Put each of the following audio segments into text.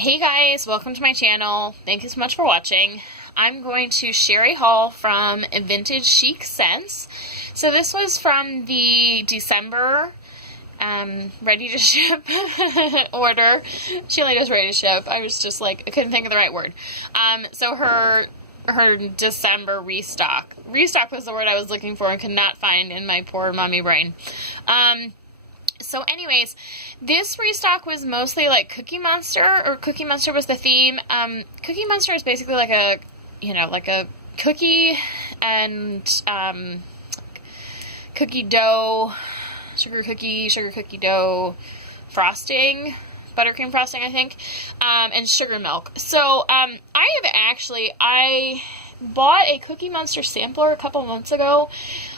Hey guys, welcome to my channel. Thank you so much for watching. I'm going to share a haul from Vintage Chic Scents. So this was from the December ready to ship order. She only does ready to ship. I was just like, I couldn't think of the right word. So her December restock. Restock was the word I was looking for and could not find in my poor mommy brain. So anyways, this restock was mostly like Cookie Monster, or Cookie Monster was the theme. Cookie Monster is basically like a, like a cookie and cookie dough, sugar cookie dough frosting, buttercream frosting, I think, and sugar milk. So I bought a Cookie Monster sampler a couple months ago.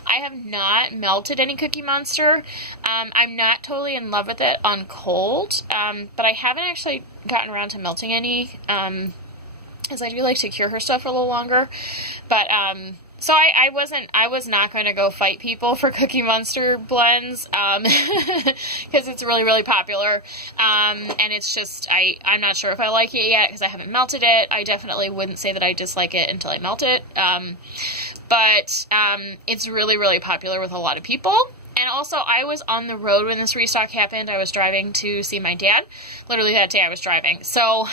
I have not melted any Cookie Monster. I'm not totally in love with it on cold, but I haven't actually gotten around to melting any, as I do like to cure her stuff for a little longer. But so I was not going to go fight people for Cookie Monster blends, because it's really, really popular, and it's just, I'm not sure if I like it yet, because I haven't melted it. I definitely wouldn't say that I dislike it until I melt it, but it's really, really popular with a lot of people. And also, I was on the road when this restock happened. I was driving to see my dad. Literally that day I was driving. So,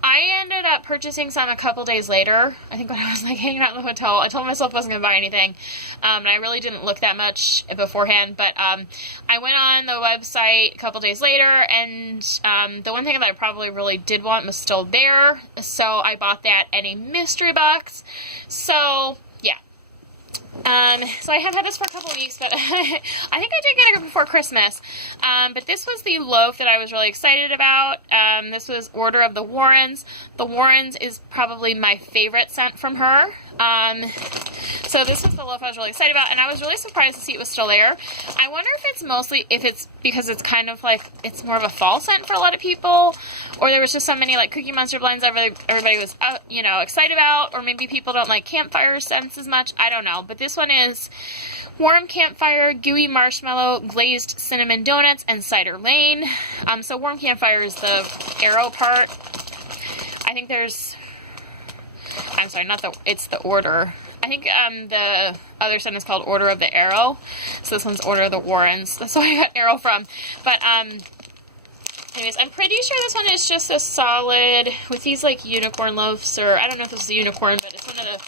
I ended up purchasing some a couple days later. I think when I was like hanging out in the hotel, I told myself I wasn't going to buy anything. And I really didn't look that much beforehand. But I went on the website a couple days later, and the one thing that I probably really did want was still there. So I bought that and a mystery box. So yeah. So I have had this for a couple weeks, but I think I did get it before Christmas. But this was the loaf that I was really excited about. This was Order of the Warrens. The Warrens is probably my favorite scent from her. So this was the loaf I was really excited about, and I was really surprised to see it was still there. I wonder if it's because it's kind of like, it's more of a fall scent for a lot of people, or there was just so many like Cookie Monster blends everybody was, excited about, or maybe people don't like Campfire scents as much. I don't know, but this one is Warm Campfire, Gooey Marshmallow, Glazed Cinnamon Donuts, and Cider Lane. So Warm Campfire is the arrow part. I think it's the Order. I think the other scent is called Order of the Arrow. So this one's Order of the Warrens. That's where I got arrow from. But anyways, I'm pretty sure this one is just a solid with these like unicorn loaves, or I don't know if this is a unicorn, but it's one of the,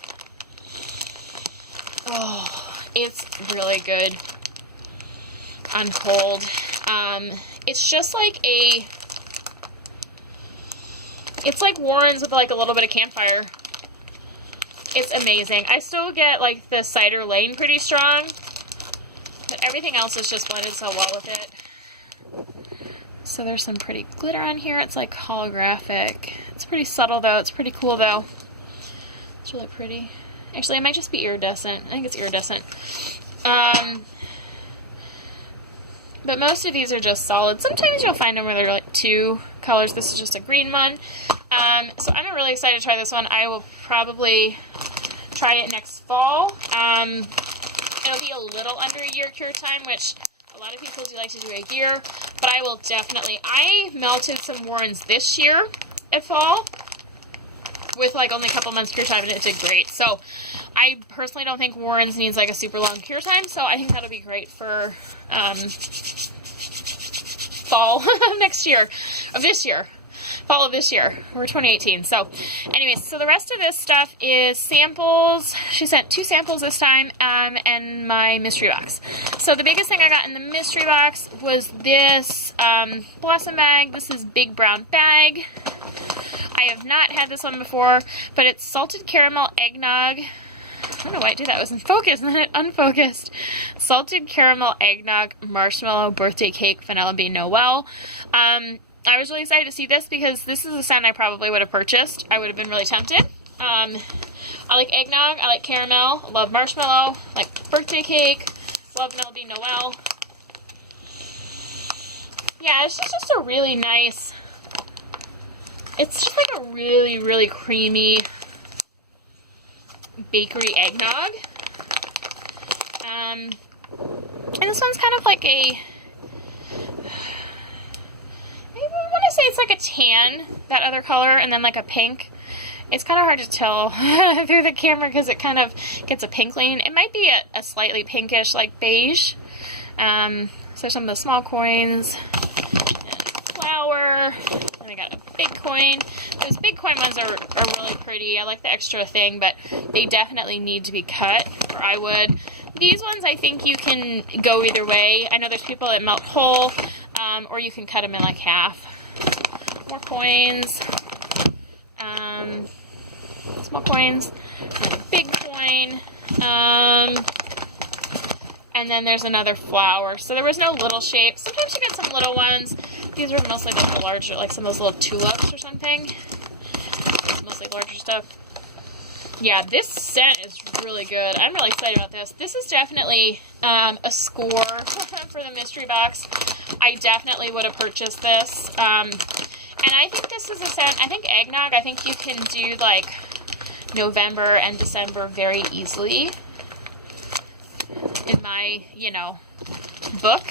oh, it's really good on cold. It's just like it's like Warrens with like a little bit of Campfire. It's amazing. I still get like the Cider Lane pretty strong, but everything else is just blended so well with it. So there's some pretty glitter on here. It's like holographic. It's pretty subtle though. It's pretty cool though. It's really pretty. Actually, it might just be iridescent. I think it's iridescent. But most of these are just solid. Sometimes you'll find them where they're like two colors. This is just a green one. So I'm really excited to try this one. I will probably try it next fall. It'll be a little under a year cure time, which a lot of people do like to do a year. But I will definitely... I melted some Warrens this year at fall with like only a couple months cure time, and it did great. So I personally don't think Warrens needs like a super long cure time, so I think that'll be great for fall next year, of this year. Fall of this year. We're 2018. So anyways, so the rest of this stuff is samples. She sent 2 samples this time, and my mystery box. So the biggest thing I got in the mystery box was this Blossom bag. This is Big Brown Bag. I have not had this one before, but it's salted caramel eggnog. I don't know why I did that. It was in focus and then it unfocused. Salted caramel eggnog, marshmallow, birthday cake, vanilla bean Noel. I was really excited to see this because this is a scent I probably would have purchased. I would have been really tempted. I like eggnog. I like caramel. I love marshmallow. I like birthday cake. Love vanilla bean Noel. Yeah, it's just a really nice... It's just like a really, really creamy bakery eggnog. And this one's kind of like a... I want to say it's like a tan, that other color, and then like a pink. It's kind of hard to tell through the camera because it kind of gets a pink lean. It might be a slightly pinkish, like beige. So some of the small coins, flower, and I got a big coin. Those big coin ones are really pretty. I like the extra thing, but they definitely need to be cut, or I would. These ones, I think you can go either way. I know there's people that melt whole, or you can cut them in like half. More coins. Small coins, and a big coin, and then there's another flower. So there was no little shapes. Sometimes you get some little ones. These are mostly like the larger, like some of those little tulips or something. It's mostly larger stuff. Yeah, this scent is really good. I'm really excited about this. This is definitely a score for the mystery box. I definitely would have purchased this. And I think this is a scent, I think eggnog, I think you can do like November and December very easily in my, you know, book.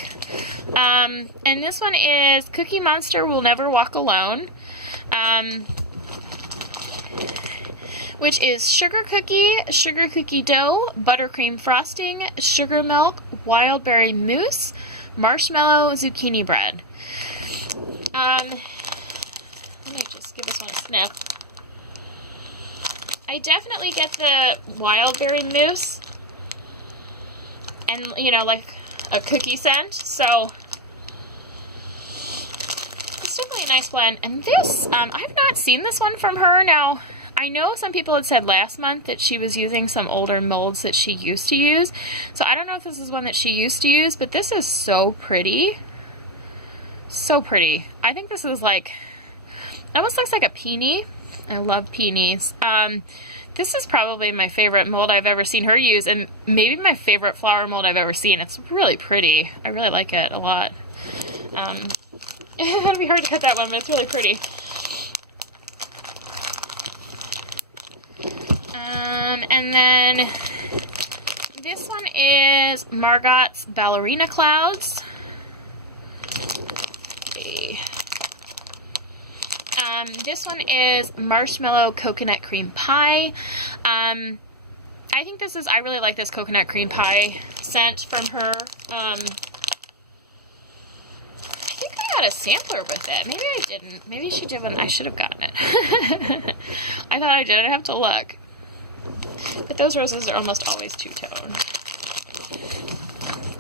And this one is Cookie Monster Will Never Walk Alone, which is sugar cookie dough, buttercream frosting, sugar milk, wild berry mousse, marshmallow, zucchini bread. Let me just give this one a sniff. I definitely get the wild berry mousse and, you know, like a cookie scent, so it's definitely a nice blend. And this, I've not seen this one from her. Now, I know some people had said last month that she was using some older molds that she used to use, so I don't know if this is one that she used to use, but this is so pretty. So pretty. I think this is like, it almost looks like a peony. I love peonies. This is probably my favorite mold I've ever seen her use, and maybe my favorite flower mold I've ever seen. It's really pretty. I really like it a lot. It'll be hard to cut that one, but it's really pretty. And then this one is Margot's Ballerina Clouds. Okay. This one is Marshmallow Coconut Cream Pie. I think this is, I really like this coconut cream pie scent from her. I think I got a sampler with it. Maybe I didn't. Maybe she did one. I should have gotten it. I thought I did. I'd have to look. But those roses are almost always two-tone.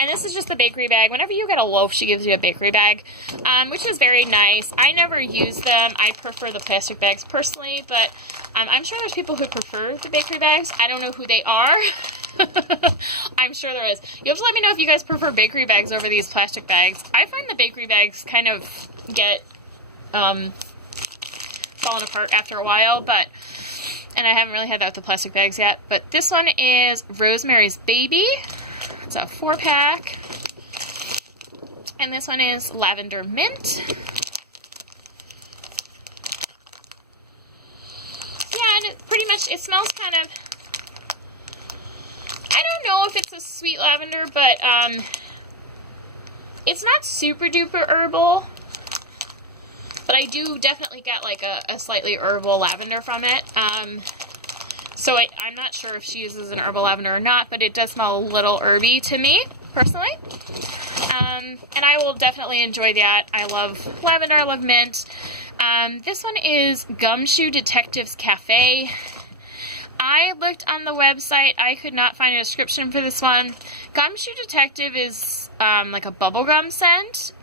And this is just the bakery bag. Whenever you get a loaf, she gives you a bakery bag, which is very nice. I never use them. I prefer the plastic bags personally, but I'm sure there's people who prefer the bakery bags. I don't know who they are. I'm sure there is. You have to let me know if you guys prefer bakery bags over these plastic bags. I find the bakery bags kind of get falling apart after a while, and I haven't really had that with the plastic bags yet. But this one is Rosemary's Baby. It's a 4-pack. And this one is Lavender Mint. Yeah, and it pretty much, it smells kind of, I don't know if it's a sweet lavender, but it's not super duper herbal. But I do definitely get like a slightly herbal lavender from it. So I'm not sure if she uses an herbal lavender or not, but it does smell a little herby to me, personally. And I will definitely enjoy that. I love lavender, I love mint. This one is Gumshoe Detectives Cafe. I looked on the website. I could not find a description for this one. Gumshoe Detective is like a bubblegum scent.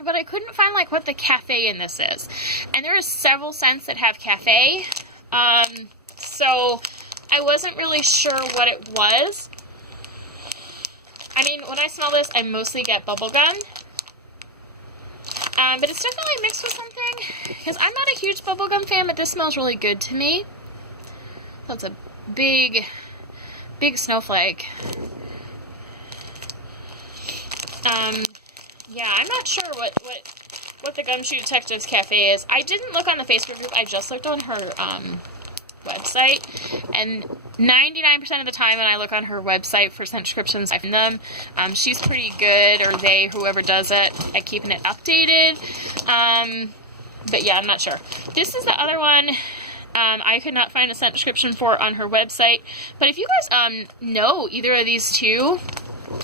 But I couldn't find like what the cafe in this is. And there are several scents that have cafe. So I wasn't really sure what it was. I mean, when I smell this, I mostly get bubblegum. But it's definitely mixed with something. Because I'm not a huge bubblegum fan, but this smells really good to me. That's a big, big snowflake. Yeah, I'm not sure what the Gumshoe Detectives Cafe is. I didn't look on the Facebook group. I just looked on her website, and 99% of the time when I look on her website for scent descriptions, I find them. She's pretty good, or they, whoever does it, at keeping it updated. But yeah, I'm not sure. This is the other one I could not find a scent description for on her website. But if you guys know either of these two,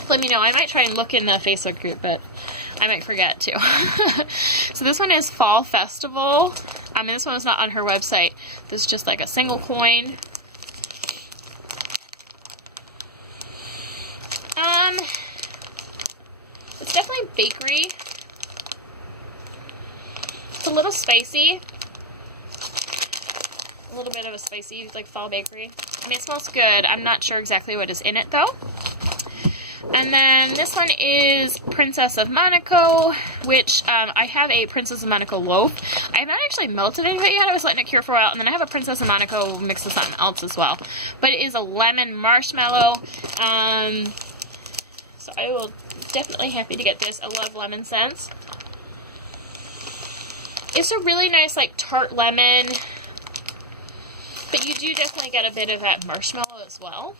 let me know. I might try and look in the Facebook group, but I might forget too. So this one is Fall Festival. This one was not on her website. This is just like a single coin. It's definitely bakery. It's a little spicy. A little bit of a spicy, like, fall bakery. I mean, it smells good. I'm not sure exactly what is in it, though. And then this one is Princess of Monaco, which I have a Princess of Monaco loaf. I have not actually melted any of it yet. I was letting it cure for a while. And then I have a Princess of Monaco mixed with something else as well. But it is a lemon marshmallow. So I will definitely happy to get this. I love lemon scents. It's a really nice, like, tart lemon. But you do definitely get a bit of that marshmallow as well.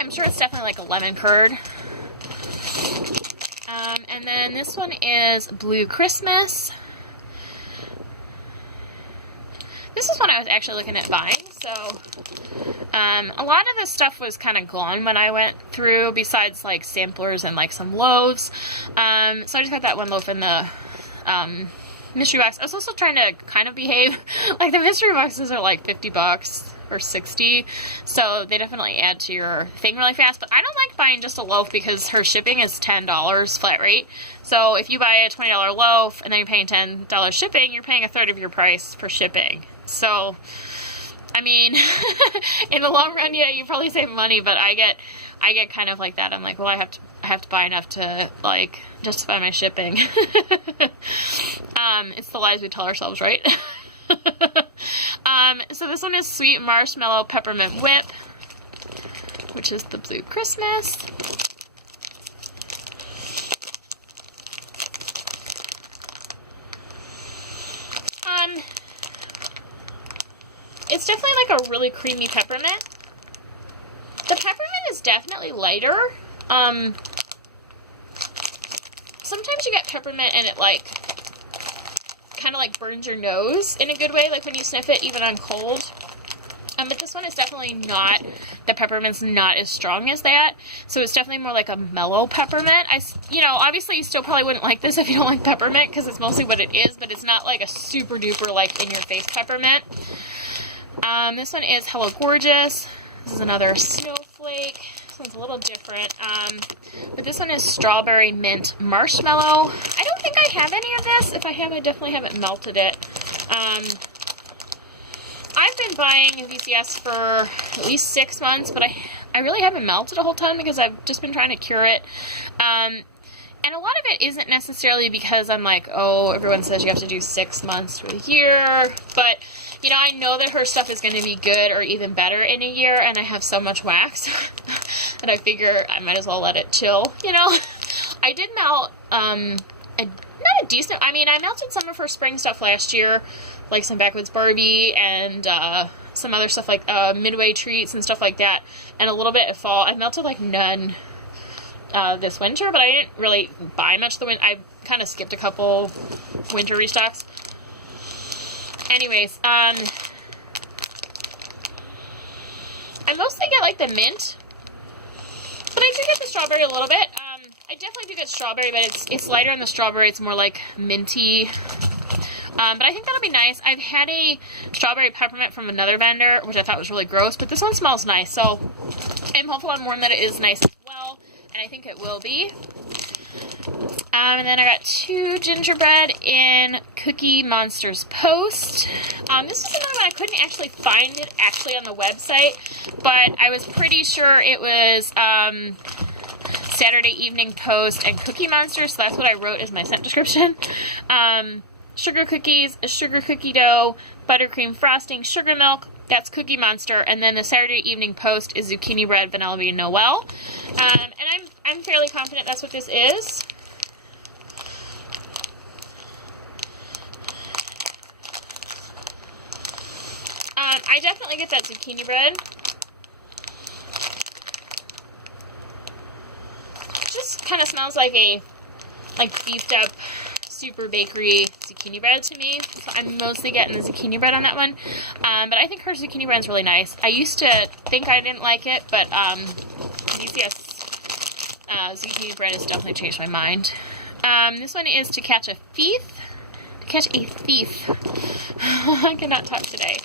I'm sure it's definitely like a lemon curd. And then this one is Blue Christmas. This is one I was actually looking at buying. So a lot of this stuff was kind of gone when I went through, besides like samplers and like some loaves. So I just got that one loaf in the mystery box. I was also trying to kind of behave. Like, the mystery boxes are like $50 or $60, so they definitely add to your thing really fast. But I don't like buying just a loaf because her shipping is $10 flat rate. So if you buy a $20 loaf and then you're paying $10 shipping, you're paying a third of your price for shipping. So, I mean, in the long run, yeah, you probably save money, but I get kind of like that. I'm like, well, I have to buy enough to, like, justify my shipping. It's the lies we tell ourselves, right? So this one is Sweet Marshmallow Peppermint Whip, which is the Blue Christmas. It's definitely like a really creamy peppermint. The peppermint is definitely lighter. Sometimes you get peppermint and it like kind of like burns your nose in a good way, like when you sniff it even on cold. But this one is definitely not, the peppermint's not as strong as that, so it's definitely more like a mellow peppermint. Obviously you still probably wouldn't like this if you don't like peppermint, because it's mostly what it is, but it's not like a super duper like in your face peppermint. This one is Hello Gorgeous. This is another snowflake. This one's a little different, but this one is Strawberry Mint Marshmallow. I don't think I have any of this. If I have, I definitely haven't melted it. I've been buying VCS for at least 6 months, but I really haven't melted a whole ton because I've just been trying to cure it. And a lot of it isn't necessarily because I'm like, oh, everyone says you have to do 6 months to a year, but I know that her stuff is going to be good or even better in a year, and I have so much wax that I figure I might as well let it chill, I did melt, not a decent, I melted some of her spring stuff last year, like some Backwoods Barbie and some other stuff like Midway Treats and stuff like that, and a little bit of fall. I melted like none this winter, but I didn't really buy much the winter. I kind of skipped a couple winter restocks. Anyways, I mostly get like the mint, but I do get the strawberry a little bit. I definitely do get strawberry, but it's lighter on the strawberry. It's more like minty. But I think that'll be nice. I've had a strawberry peppermint from another vendor, which I thought was really gross, but this one smells nice, so I'm hopeful on one that it is nice as well, and I think it will be. And then I got 2 gingerbread in Cookie Monsters Post. This is another one I couldn't actually find it actually on the website, but I was pretty sure it was Saturday Evening Post and Cookie Monsters, so that's what I wrote as my scent description. Sugar cookies, a sugar cookie dough, buttercream frosting, sugar milk. That's Cookie Monster, and then the Saturday Evening Post is zucchini bread, vanilla bean, Noel. And I'm fairly confident that's what this is. I definitely get that zucchini bread. kind of smells like a beefed up super bakery zucchini bread to me. So I'm mostly getting the zucchini bread on that one. But I think her zucchini bread is really nice. I used to think I didn't like it, but VCS zucchini bread has definitely changed my mind. This one is To Catch a Thief. To Catch a Thief. I cannot talk today.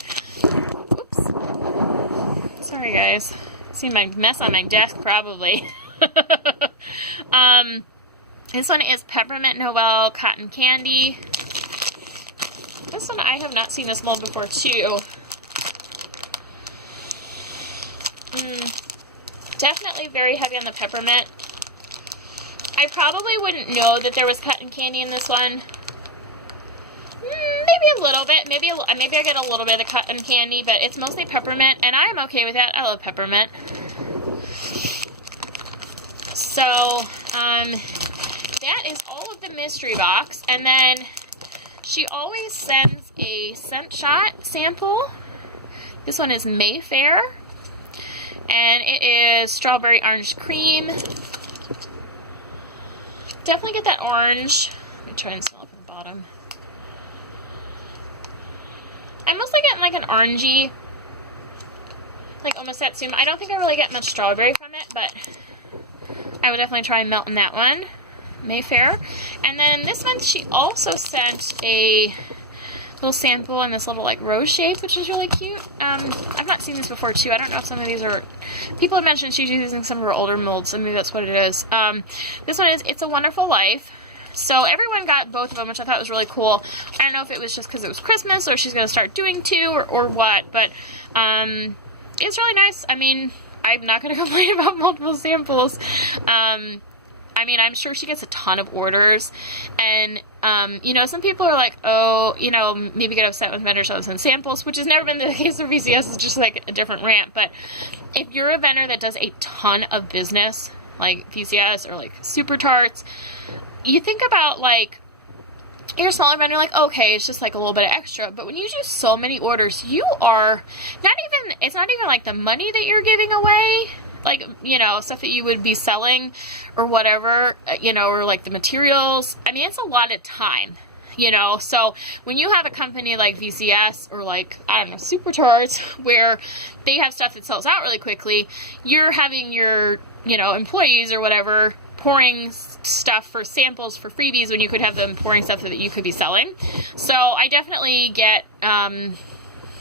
Oops. Sorry, guys. See my mess on my desk, probably. This one is Peppermint Noel Cotton Candy. This one, I have not seen this mold before, too. Definitely very heavy on the peppermint. I probably wouldn't know that there was cotton candy in this one. Maybe a little bit. Maybe I get a little bit of the cotton candy, but it's mostly peppermint, and I am okay with that. I love peppermint. So, that is all of the mystery box, and then she always sends a scent shot sample. This one is Mayfair, and it is strawberry orange cream. Definitely get that orange. Let me try and smell up at the bottom. I'm mostly getting like an orangey, like almost Satsuma. I don't think I really get much strawberry from it, but I would definitely try melting that one. Mayfair. And then this month she also sent a little sample in this little like rose shape, which is really cute. I've not seen this before too. I don't know if some of these are, people have mentioned she's using some of her older molds, so maybe that's what it is. This one is It's a Wonderful Life. So everyone got both of them, which I thought was really cool. I don't know if it was just because it was Christmas or she's going to start doing two or what, but it's really nice. I mean, I'm not going to complain about multiple samples. I mean, I'm sure she gets a ton of orders, and, you know, some people are like, oh, you know, maybe get upset with vendors that send samples, which has never been the case for VCS. It's just like a different rant, but if you're a vendor that does a ton of business, like VCS or like Super Tarts, you think about, like, you're a smaller vendor, like, okay, it's just like a little bit of extra, but when you do so many orders, you are it's not even like the money that you're giving away, like, you know, stuff that you would be selling or whatever, you know, or like the materials. I mean, it's a lot of time, you know, so when you have a company like VCS or like, I don't know, Super Tarts, where they have stuff that sells out really quickly, you're having your, you know, employees or whatever pouring stuff for samples for freebies when you could have them pouring stuff that you could be selling. So I definitely get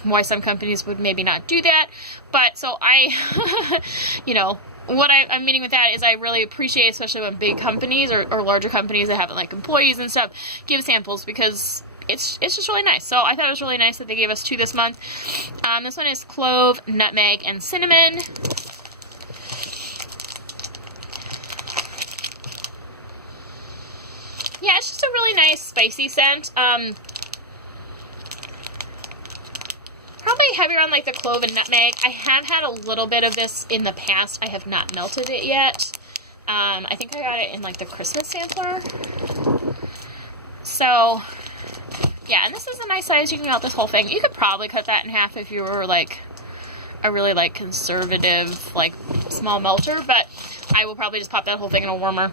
why some companies would maybe not do that. But so I, you know, what I'm meaning with that is I really appreciate, especially when big companies or larger companies that have like employees and stuff, give samples, because it's just really nice. So I thought it was really nice that they gave us two this month. This one is clove, nutmeg, and cinnamon. Yeah, it's just a really nice spicy scent. Probably heavier on like the clove and nutmeg. I have had a little bit of this in the past. I have not melted it yet. I think I got it in like the Christmas sampler. So, yeah, and this is a nice size. You can melt this whole thing. You could probably cut that in half if you were like a really like conservative like small melter, but I will probably just pop that whole thing in a warmer.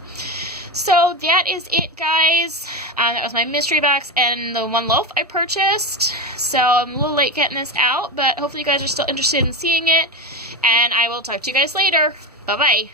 So that is it, guys. That was my mystery box and the one loaf I purchased. So I'm a little late getting this out, but hopefully you guys are still interested in seeing it. And I will talk to you guys later. Bye-bye.